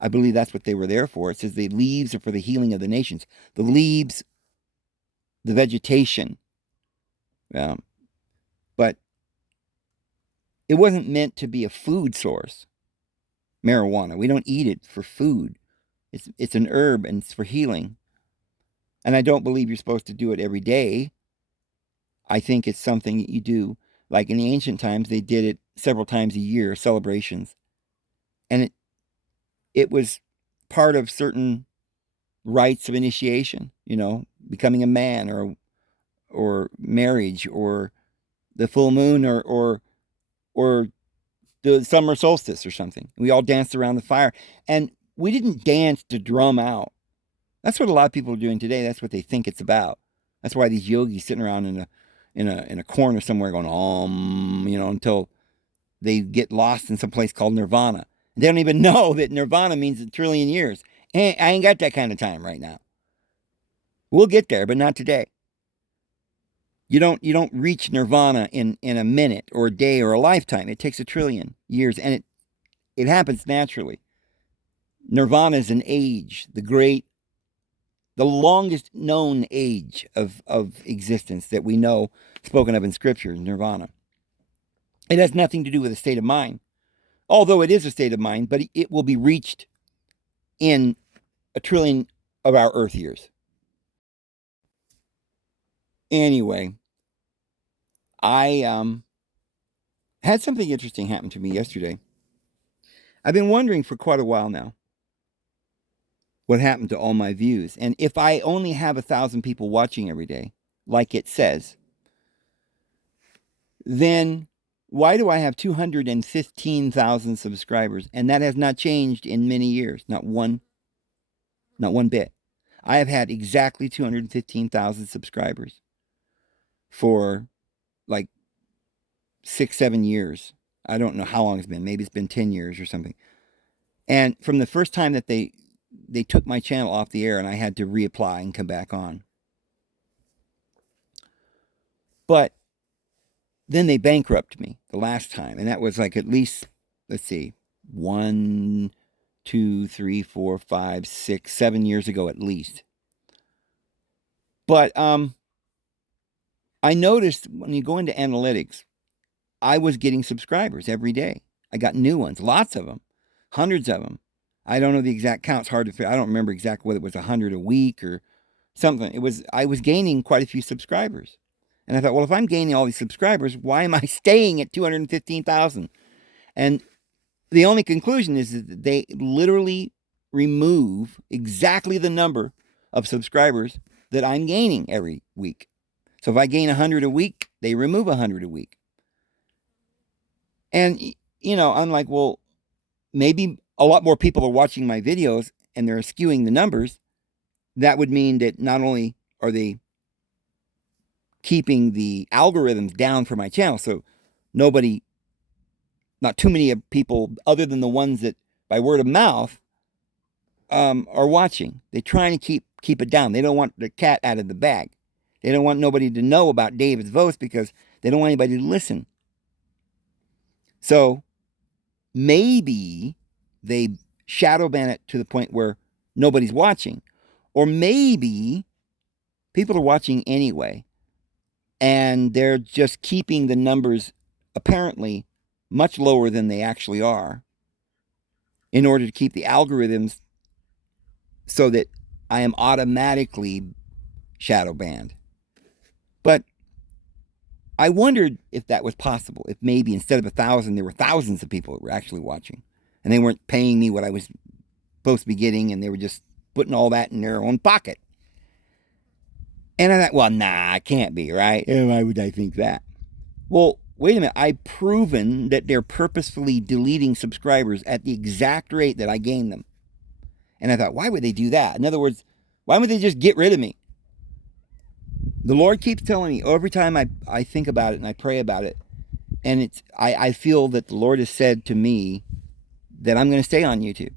I believe that's what they were there for. It says the leaves are for the healing of the nations. The leaves, the vegetation. But it wasn't meant to be a food source. Marijuana. We don't eat it for food. It's an herb and it's for healing. And I don't believe you're supposed to do it every day. I think it's something that you do. Like in the ancient times, they did it several times a year, celebrations. And it was part of certain rites of initiation, becoming a man or marriage or the full moon or the summer solstice or something. We all danced around the fire. And we didn't dance to drum out. That's what a lot of people are doing today. That's what they think it's about. That's why these yogis sitting around in a corner somewhere going until they get lost in some place called nirvana. And they don't even know that nirvana means a trillion years. I ain't got that kind of time right now. We'll get there, but not today. You don't reach nirvana in a minute or a day or a lifetime. It takes a trillion years, and it happens naturally. Nirvana is an age, the longest known age of existence that we know spoken of in Scripture, nirvana. It has nothing to do with a state of mind, although it is a state of mind, but it will be reached in a trillion of our Earth years. Anyway, I had something interesting happen to me yesterday. I've been wondering for quite a while now what happened to all my views. And if I only have 1,000 people watching every day, like it says, then why do I have 215,000 subscribers? And that has not changed in many years, not one bit. I have had exactly 215,000 subscribers for like 6, 7 years. I don't know how long it's been. Maybe it's been 10 years or something. And from the first time that they took my channel off the air and I had to reapply and come back on. But then they bankrupted me the last time. And that was like at least, let's see, 1, 2, 3, 4, 5, 6, 7 years ago at least. But I noticed when you go into analytics, I was getting subscribers every day. I got new ones, lots of them, hundreds of them. I don't know the exact count. It's hard to figure. I don't remember exactly whether it was 100 a week or something. I was gaining quite a few subscribers. And I thought, well, if I'm gaining all these subscribers, why am I staying at 215,000? And the only conclusion is that they literally remove exactly the number of subscribers that I'm gaining every week. So if I gain 100 a week, they remove 100 a week. And, I'm like, well, maybe a lot more people are watching my videos and they're skewing the numbers. That would mean that not only are they keeping the algorithms down for my channel, so not too many people other than the ones that by word of mouth are watching. They're trying to keep it down. They don't want the cat out of the bag. They don't want nobody to know about David's Vose because they don't want anybody to listen. So maybe they shadow ban it to the point where nobody's watching. Or maybe people are watching anyway, and they're just keeping the numbers apparently much lower than they actually are in order to keep the algorithms so that I am automatically shadow banned. But I wondered if that was possible, if maybe instead of 1,000, there were thousands of people that were actually watching, and they weren't paying me what I was supposed to be getting, and they were just putting all that in their own pocket. And I thought, well, nah, it can't be, right? Why would I think that? Well, wait a minute. I've proven that they're purposefully deleting subscribers at the exact rate that I gain them. And I thought, why would they do that? In other words, why would they just get rid of me? The Lord keeps telling me every time I think about it and I pray about it, and I feel that the Lord has said to me that I'm going to stay on YouTube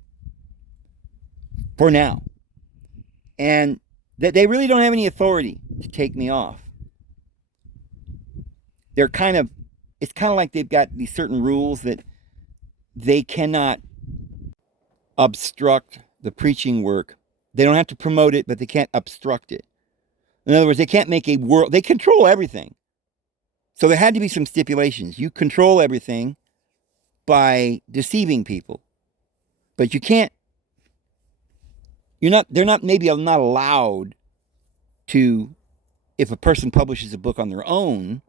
for now. And that they really don't have any authority to take me off. It's kind of like they've got these certain rules that they cannot obstruct the preaching work. They don't have to promote it, but they can't obstruct it. In other words, they can't make a world, they control everything. So there had to be some stipulations. You control everything by deceiving people. But you can't, they're not allowed to, if a person publishes a book on their own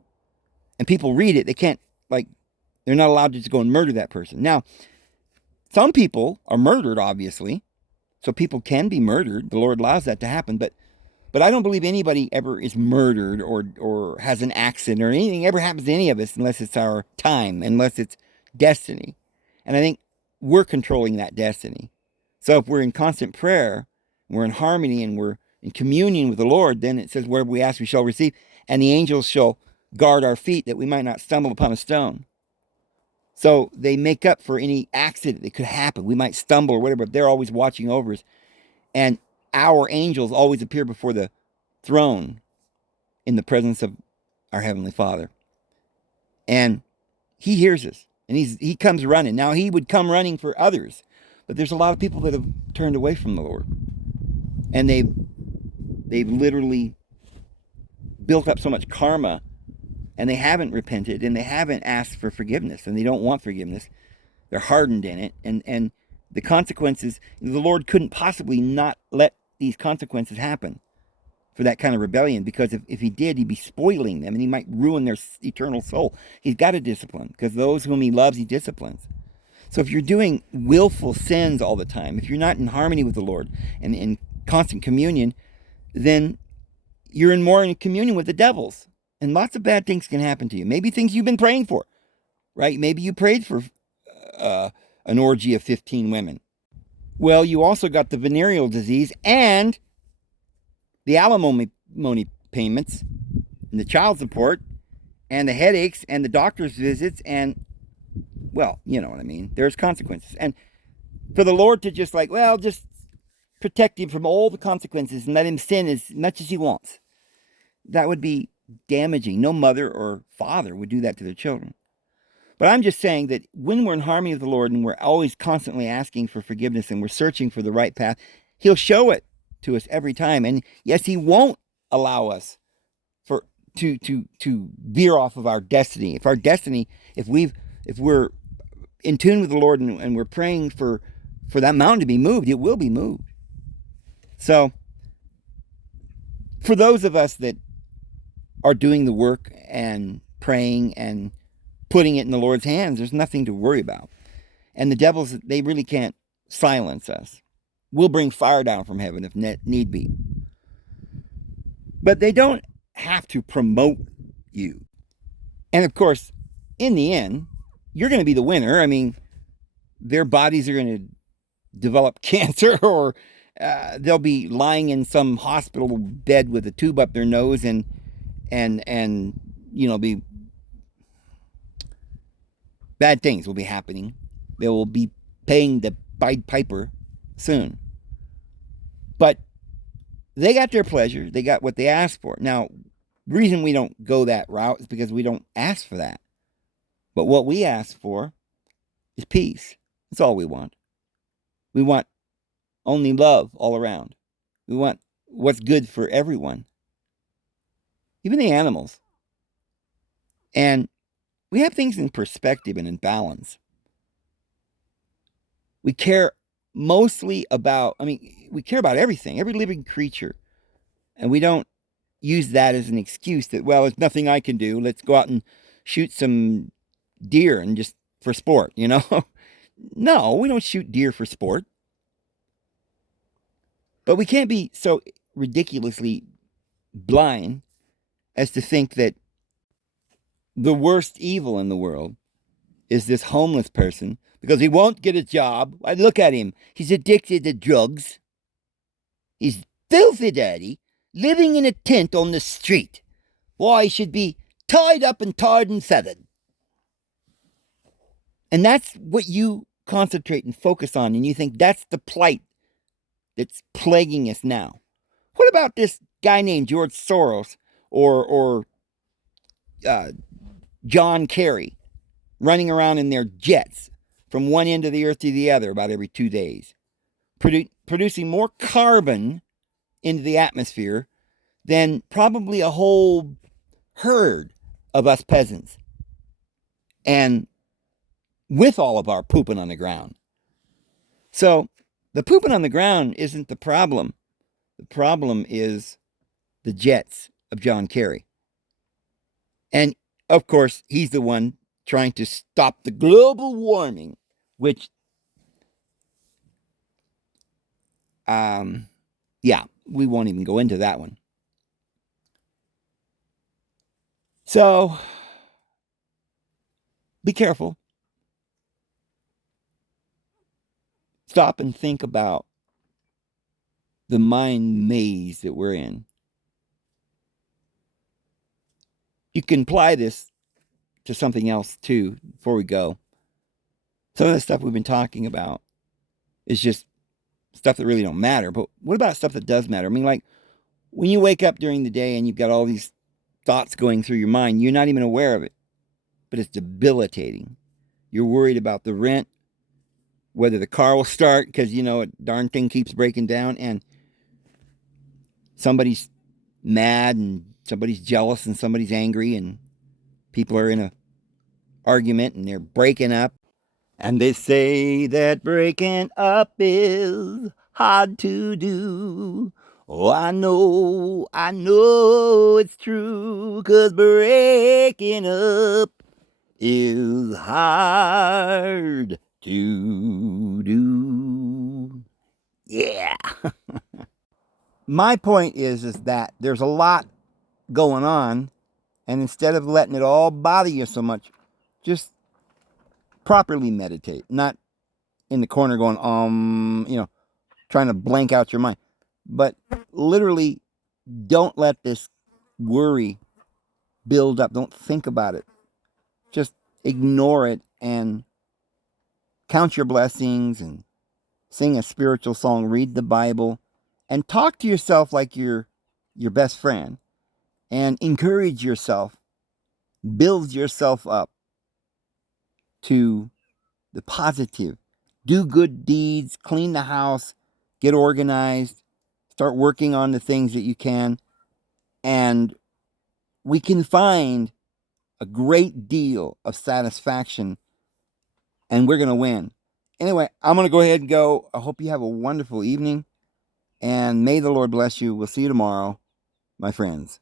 and people read it, they can't, they're not allowed to just go and murder that person. Now, some people are murdered, obviously, so people can be murdered. The Lord allows that to happen, but I don't believe anybody ever is murdered or has an accident or anything ever happens to any of us unless it's our time, unless it's destiny. And I think we're controlling that destiny. So if we're in constant prayer, we're in harmony, and we're in communion with the Lord, then it says, wherever we ask, we shall receive, and the angels shall guard our feet that we might not stumble upon a stone. So they make up for any accident that could happen. We might stumble or whatever, but they're always watching over us. And our angels always appear before the throne in the presence of our Heavenly Father. And He hears us, and He comes running. Now, He would come running for others, but there's a lot of people that have turned away from the Lord. And they've literally built up so much karma, and they haven't repented, and they haven't asked for forgiveness, and they don't want forgiveness. They're hardened in it, and the consequences, the Lord couldn't possibly not let these consequences happen for that kind of rebellion, because if he did, he'd be spoiling them and he might ruin their eternal soul. He's got to discipline, because those whom he loves, he disciplines. So if you're doing willful sins all the time, if you're not in harmony with the Lord and in constant communion, then you're more in communion with the devils. And lots of bad things can happen to you. Maybe things you've been praying for, right? Maybe you prayed for an orgy of 15 women. Well, you also got the venereal disease and the alimony payments and the child support and the headaches and the doctor's visits and, well, you know what I mean. There's consequences. And for the Lord to just just protect him from all the consequences and let him sin as much as he wants, that would be damaging. No mother or father would do that to their children. But I'm just saying that when we're in harmony with the Lord and we're always constantly asking for forgiveness and we're searching for the right path, he'll show it to us every time. And yes, he won't allow us to veer off of our destiny. If we're in tune with the Lord and we're praying for that mountain to be moved, it will be moved. So for those of us that are doing the work and praying and putting it in the Lord's hands, there's nothing to worry about. And the devils, they really can't silence us. We'll bring fire down from heaven if need be. But they don't have to promote you. And of course, in the end, you're going to be the winner. I mean, their bodies are going to develop cancer, or they'll be lying in some hospital bed with a tube up their nose and be bad things will be happening. They will be paying the Pied Piper soon. But they got their pleasure. They got what they asked for. Now, the reason we don't go that route is because we don't ask for that. But what we ask for is peace. That's all we want. We want only love all around. We want what's good for everyone, even the animals. And we have things in perspective and in balance. We care mostly about, we care about everything, every living creature. And we don't use that as an excuse that, well, there's nothing I can do. Let's go out and shoot some deer and just for sport, No, we don't shoot deer for sport. But we can't be so ridiculously blind as to think that the worst evil in the world is this homeless person because he won't get a job. Look at him. He's addicted to drugs. He's filthy dirty, living in a tent on the street. Why, he should be tied up and tarred and feathered. And that's what you concentrate and focus on, and you think that's the plight that's plaguing us now. What about this guy named George Soros or John Kerry running around in their jets from one end of the earth to the other about every 2 days, producing more carbon into the atmosphere than probably a whole herd of us peasants, and with all of our pooping on the ground. So the pooping on the ground isn't the problem. The problem is the jets of John Kerry. And of course, he's the one trying to stop the global warming, which, we won't even go into that one. So, be careful. Stop and think about the mind maze that we're in. You can apply this to something else too before we go. Some of the stuff we've been talking about is just stuff that really don't matter. But what about stuff that does matter? Like when you wake up during the day and you've got all these thoughts going through your mind, you're not even aware of it, but it's debilitating. You're worried about the rent, whether the car will start because, a darn thing keeps breaking down, and somebody's mad and somebody's jealous and somebody's angry and people are in a argument and they're breaking up. And they say that breaking up is hard to do. Oh, I know it's true, 'cause breaking up is hard to do. Yeah. My point is that there's a lot going on, and instead of letting it all bother you so much, just properly meditate, not in the corner going, trying to blank out your mind. But literally, don't let this worry build up. Don't think about it. Just ignore it and count your blessings and sing a spiritual song, read the Bible, and talk to yourself like you're your best friend and encourage yourself, build yourself up to the positive. Do good deeds, clean the house, get organized, start working on the things that you can, and we can find a great deal of satisfaction, and we're going to win. Anyway, I'm going to go ahead and go. I hope you have a wonderful evening, and may the Lord bless you. We'll see you tomorrow, my friends.